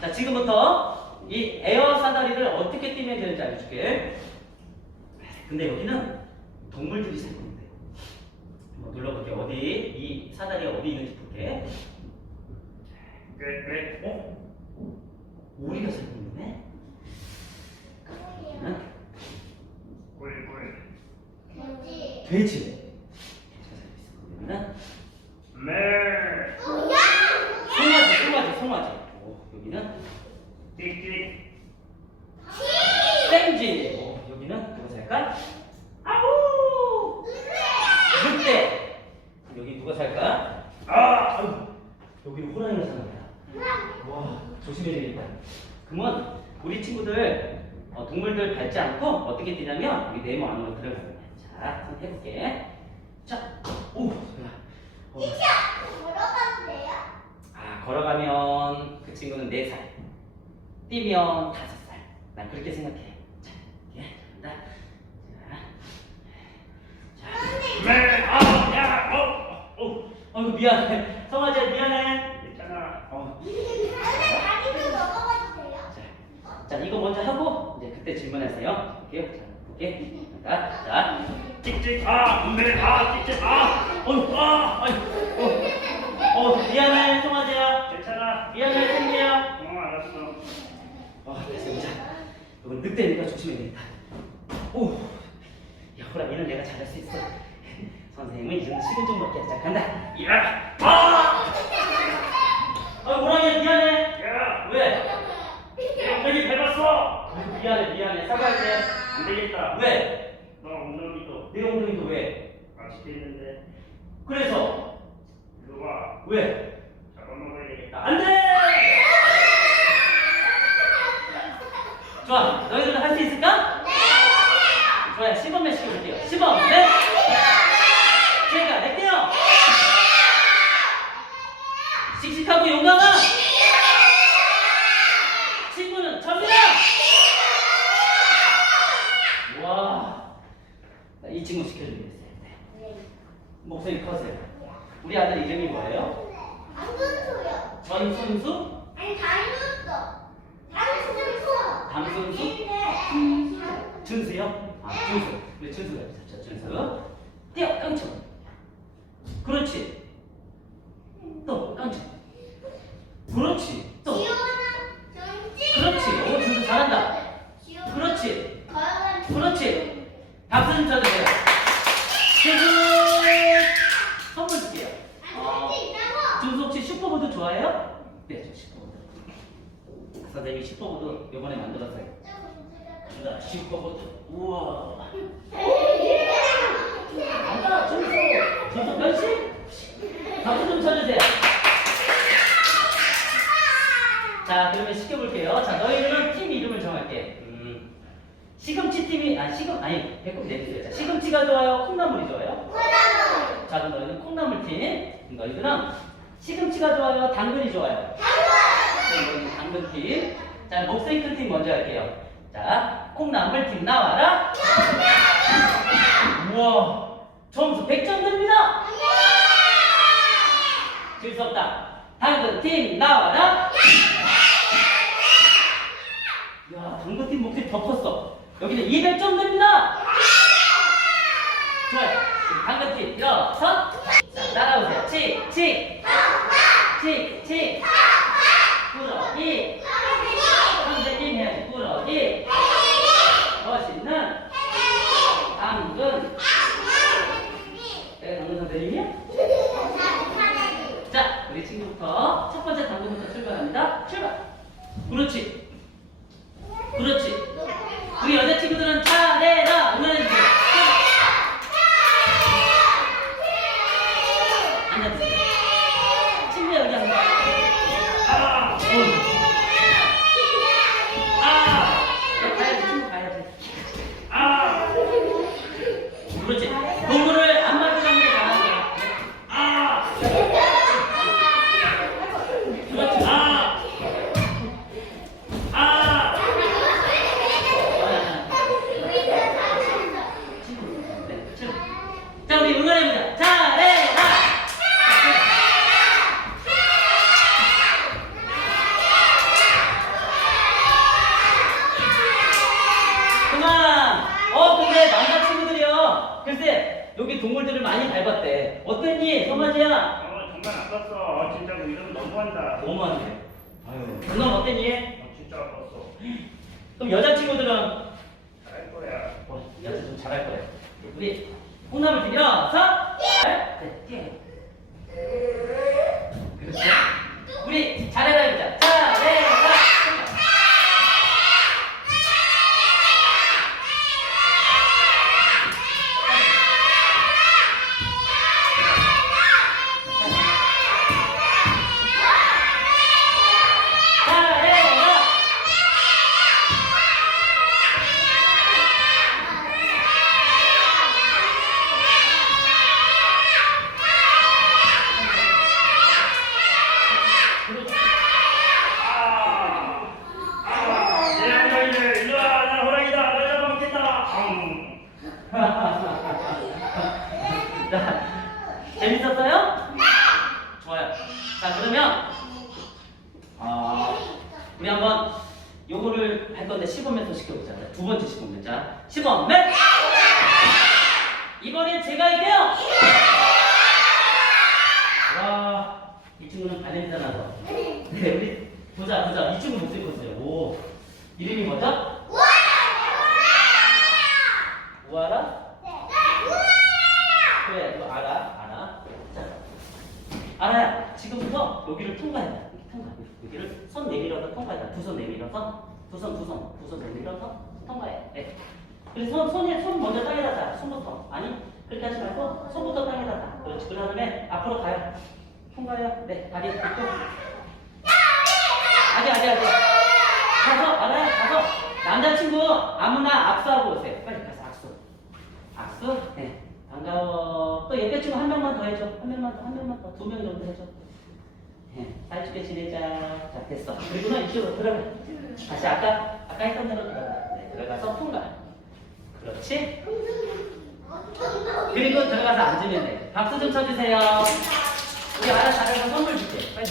자, 지금부터 이 에어 사다리를 어떻게 뛰면 되는지 알려줄게. 근데 여기는 동물들이 살고 있는데. 한번 눌러볼게. 어디, 이 사다리가 어디 있는지 볼게. 꽤, 어? 오리가 살고 있네? 응? 꿀, 꿀. 돼지. 돼지. 돼지가 살고 있어. 여기는 매. 송아지, 송아지, 송아지. 오, 여기는 띡띡. 땡지. 오, 여기는 누가 살까? 아우! 늑대. 여기 누가 살까? 아! 아유, 여기 호랑이가 사는 거야. 와, 조심해야 되겠다. 그러면 우리 친구들 어, 밟지 않고 어떻게 뛰냐면 여기 네모 안으로 들어가는 거야. 자, 한번 해볼게. 자, 오, 좋아. 어. 걸어가도 돼요? 아, 걸어가면 그 친구는 4살. 뛰면 5살. 난 그렇게 생각해. 자, 예, 간다. 자, 자. 매. 아, 야, 어, 어. 어이구, 미안해. 성아지야, 미안해. 괜찮아. 어, 근데 다리도 넘어가도 돼요? 자, 자, 이거 먼저 하고, 이제 그때 질문하세요. 볼게요. 자, 볼게. 자, 자. 띡띡. 아, 매. 아, 띡띡. 아. 어이구, 아, 아이고, 어, 어, 미안해, 성아지야. 괜찮아. 미안해, 생기야. 어, 알았어. 어, 다시 해보자. 이건 늑대니까 조심해야 겠다. 오, 야, 호랑이는 내가 잘할 수 있어. 선생님은 이 정도 식은 좀 먹게 하자. 간다. 야. 아! 아, 호랑이야, 미안해. 야. 왜? 여기 밟았어. 아이고, 미안해, 미안해. 사과할게. 안 되겠다. 왜? 너 엉덩이도 내 엉덩이도 왜? 맛있게 했는데. 그래서 이리 와. 왜? 잡아먹어야 되겠다. 안 돼! 좋아, 너희들은 할 수 있을까? 네! 좋아요, 시범에 시켜볼게요. 시범, 네? 제가 낼게요! 씩씩하고 용감한 친구는 접니다! 와, 나이 친구 시켜주겠어요. 네. 목소리 커세요. 우리 아들 이름이 뭐예요? 안전소요. 전순수? 아니 달렸어. 달렸어. 담순수? 준수요? 아, 우리 준수가 있었죠, 준수. 뛰어, 깡총. 그렇지. 또, 깡총. 그렇지. 또. 지호는 전지. 그렇지. 오, 준수 잘한다. 지호. 그렇지. 걸어가는 그렇지. 박수 좀 쳐주세요. 준수! 선물 줄게요. 어, 안전지 있다고. 준수 혹시 슈퍼보드 좋아해요? 네, 저 슈퍼보드. 선생님이 슈퍼보드 이번에 만들었어요. 자, 슈퍼보드. 우와. 간다, 준수. 준수 변신. 박수 좀 쳐주세요. 자, 그러면 시켜볼게요. 자, 너희들은 팀 이름을 정할게. 음, 시금치 팀이, 아, 시금, 아니, 배꼽 내주세요. 자, 시금치가 좋아요? 콩나물이 좋아요? 자, 그럼 너희는 콩나물 팀. 너희들은 시금치가 좋아요? 당근이 좋아요? 네, 너희는 당근 팀. 자, 큰팀 먼저 할게요. 자, 콩나물 팀 나와라. 우와, 점수 100점 드립니다. 질수 없다. 당근 팀 나와라. 야, 당근 팀 목소리 더 컸어. 여기는 200점 드립니다. 좋아요. 우리 당근 팀 일어서. 자, 따라오세요. 치, 치, 치, 치. 꾸러기. 선생님 해야지. 꾸러기. 멋있는 당근. 내가 당근 선생님이야? 자, 우리 친구부터 첫 번째 당근부터 출발합니다. 출발. 그렇지. 그렇지. 우리 여자친구들은 차례라 응원해주세요. 앉아주세요. 친구 여기 앉아. 아. 어. 아. 야, 가야지, 친구 가야지. 아. 그렇지. 동물을 안 맞으라는 게 잘하는 거야. 아. 그렇지. 아. 아. 어, 야, 야. 정작 이러면 너무한다. 너무하네. 아유, 건강 어땠니? 어, 진짜 아팠어. 그럼 여자친구들은 할 거야. 어, 여자 좀 잘할 거야. 우리 홍남을 들여서 10번 맨 그래서 손, 손에 손 먼저 땅에다 자. 손부터. 아니, 그렇게 하지 말고 손부터 땅에다 자. 그렇지. 그 다음에 앞으로 가요. 통과해요. 네, 다리 굽고. 아직, 아직, 아직. 가서, 알아요. 가서. 남자친구 아무나 악수하고 오세요. 빨리 가서 악수. 악수? 네. 반가워. 또 옆에 친구 한 명만 더 해줘. 한 명만 더, 한 명만 더. 두 명 정도 해줘. 네. 사이좋게 지내자. 자, 됐어. 그리고는 이쪽으로 들어가. 다시 아까, 아까 했던 대로 들어가. 네, 들어가서 통과. 그렇지. 그리고 들어가서 앉으면 돼. 박수 좀 쳐주세요. 우리 아라 잘해서 선물 줄게. 빨리.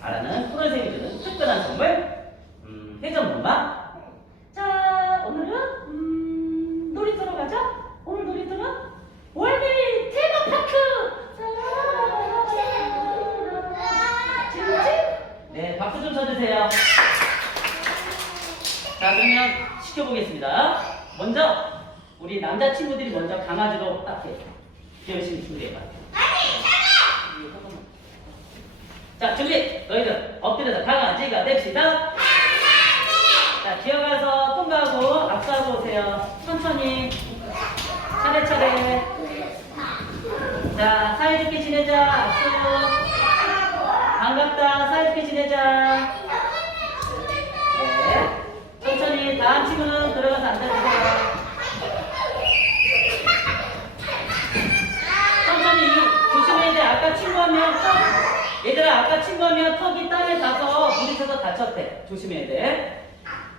아라는 푸른색이 주는 특별한 선물. 음, 회전목마. 자, 오늘은 음, 놀이터로 가자. 오늘 놀이터는 월미 테마파크. 자, 재밌지? 네, 박수 좀 쳐주세요. 자, 그러면 시켜보겠습니다. 먼저 우리 강아지로 딱 해. 열심히 준비해봐. 자, 준비! 너희들 엎드려서 강아지가 됩시다. 자, 기어가서 통과하고 앞서고 오세요. 천천히. 차례차례. 자, 사이좋게 지내자. 악수. 반갑다. 사이좋게 지내자. 네. 천천히 다음 친구는 들어가서 앉아주세요. 천천히 조심해야 돼. 아까 친구 하면 턱, 얘들아 아까 친구 하면 턱이 땅에 닿아서 부딪혀서 다쳤대. 조심해야 돼.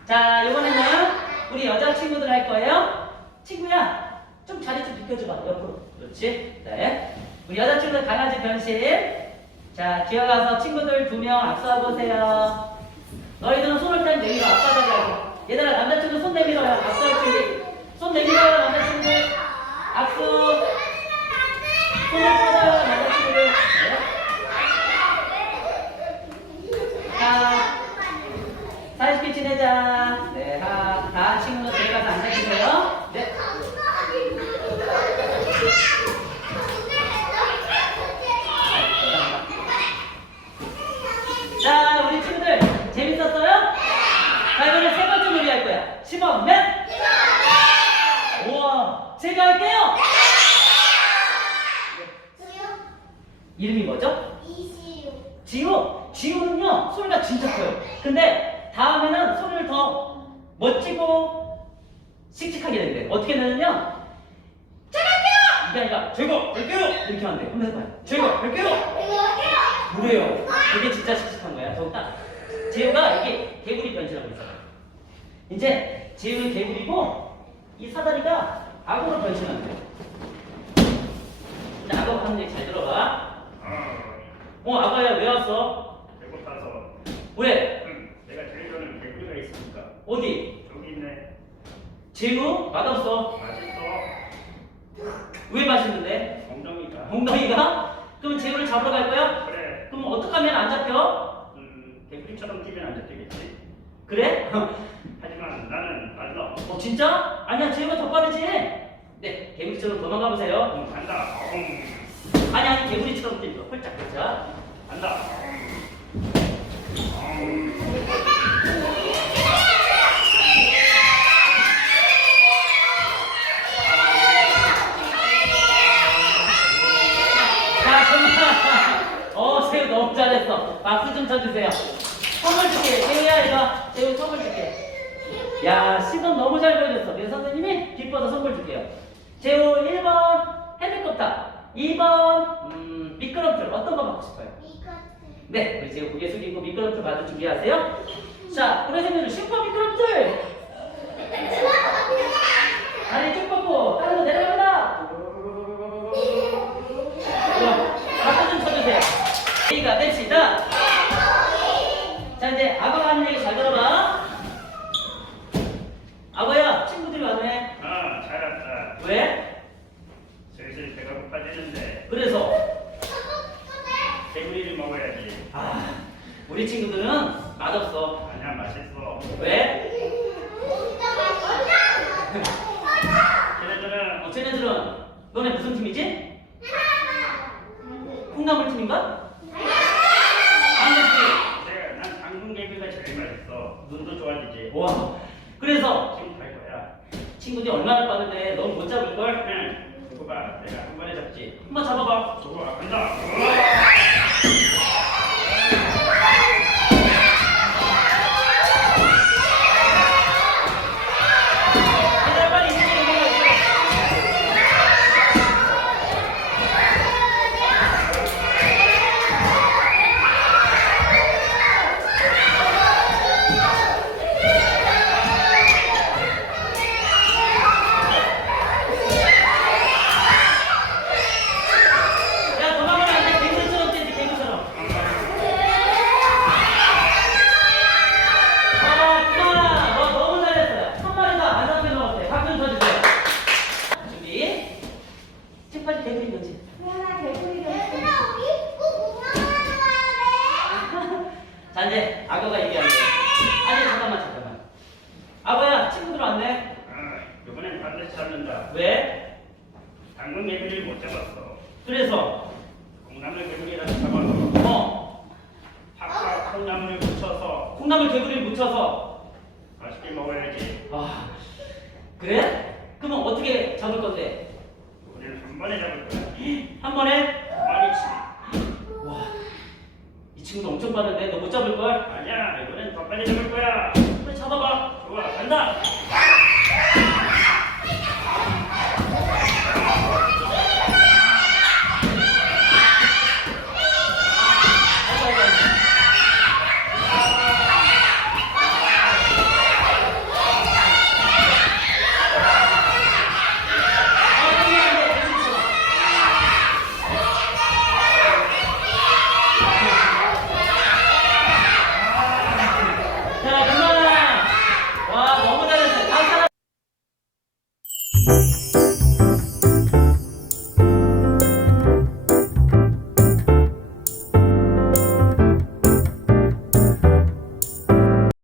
자, 이번에는 우리 여자 친구들 할 거예요. 친구야, 좀 자리 좀 비켜줘봐. 옆으로. 그렇지. 네. 우리 여자 친구들 강아지 변신. 자, 기어가서 친구들 두 명 악수하고 오세요. 너희들은 손을 딱 내밀어. 아빠 자리 하고. 얘들아, 남자친구 손 내밀어요. 악수할 준비. 손 내밀어요, 남자친구. 악수. 손을 뻗어요, 남자친구들. 네. 자, 사이좋게 지내자. 네, 하, 다 친구들 들어가서 앉아주세요. 네. 자, 우리 친구들 재밌었어요? 자, 이번에 세 번째 놀이 할 거야. 시범 맨. 우와, 제가 할게요. 이름이 뭐죠? 지우. 지우는요 소리가 진짜 커요. 근데 다음에는 소리를 더 멋지고 씩씩하게 된대. 어떻게 되냐면 제가 할게요. 이게 아니라 제가 할게요. 이렇게 하면 돼. 한번 해봐요. 제가 할게요. 그래요. 이게 진짜 씩씩한 거야. 저딱 재우가 이게 개구리 변신하고 있어요. 이제 재우는 개구리고 이 사다리가 악어로 변신하는 거예요. 자, 악어 하는 얘기 잘 들어봐. 아, 어, 악어야 왜 왔어? 배고파서. 왜? 음, 내가 제일 좋아하는 개구리가 있으니까. 어디? 저기 있네. 재우? 맛없어. 맛있어. 왜 맛있는데? 엉덩이가. 엉덩이가? 그럼 재우를 잡으러 갈 거야? 그래. 그럼 어떻게 하면 안 잡혀? 음, 개구리처럼 뛰면 안 잡히겠지. 그래? 하지만 나는 빨라. 어 진짜? 아니야 재우가 더 빠르지? 네 개구리처럼 도망가 보세요 음, 간다. 음, 아니 아니 개구리처럼 뛰는 거 홀짝 홀짝 간다. 거? 이것들. 네, 우리 지금 고개 숙이고 미끄럼틀 받을 준비하세요. 자, 프레생님들 슈퍼 미끄럼틀! 다리 쭉 뻗고 땅으로 내려갑니다. 그럼 박수 좀 쳐주세요. A가 됩시다. 자, 이제 아빠가 하는 얘기 잘 들어봐. 아버야, 친구들이 왔네. 아, 잘 왔다. 왜? 슬슬 배가 고파지는데 그래서 개구리를 먹어야지. 아, 우리 친구들은 맛없어. 아니야, 맛있어. 왜? 걔네들은 어, 쟤네들은 너네 무슨 팀이지? 콩나물 팀인가? 팀. 내가 난 당근 개구리가 제일 맛있어. 눈도 좋아지지. 와. 그래서 지금 갈 거야. 친구들이 얼마나 빠른데 넌 못 잡을 걸? 응. 봐. 내가 한 번에 잡지. 한번 잡아봐. 좋아, 간다. 얘들아 빨리 이쪽으로 넘어가. 야 도망가면 안돼 개구리처럼 뛰지 개구리처럼. 아 그만. 너 너무 잘했어요. 한 마리 다안 잡혀 넘었대. 박수 좀 쳐주세요. 준비. 책까지 개구리 건지. 자 이제 악어가 얘기하는 거야. 아니 잠깐만 잠깐만. 악어야 친구들 왔네. 아, 이번엔 반드시 잡는다. 왜? 당근 개구리를 못 잡았어. 그래서 콩나물 개구리라도 잡아서 어 팍팍 콩나물을 묻혀서 콩나물 개구리를 묻혀서 맛있게 먹어야지. 아 그래? 그러면 어떻게 잡을 건데? 우리는 한 번에 잡을 거야. 한 번에? 친구도 엄청 빠른데 너 못 잡을 걸? 아니야, 이번엔 더 빨리 잡을 거야. 빨리 잡아봐. 좋아, 간다.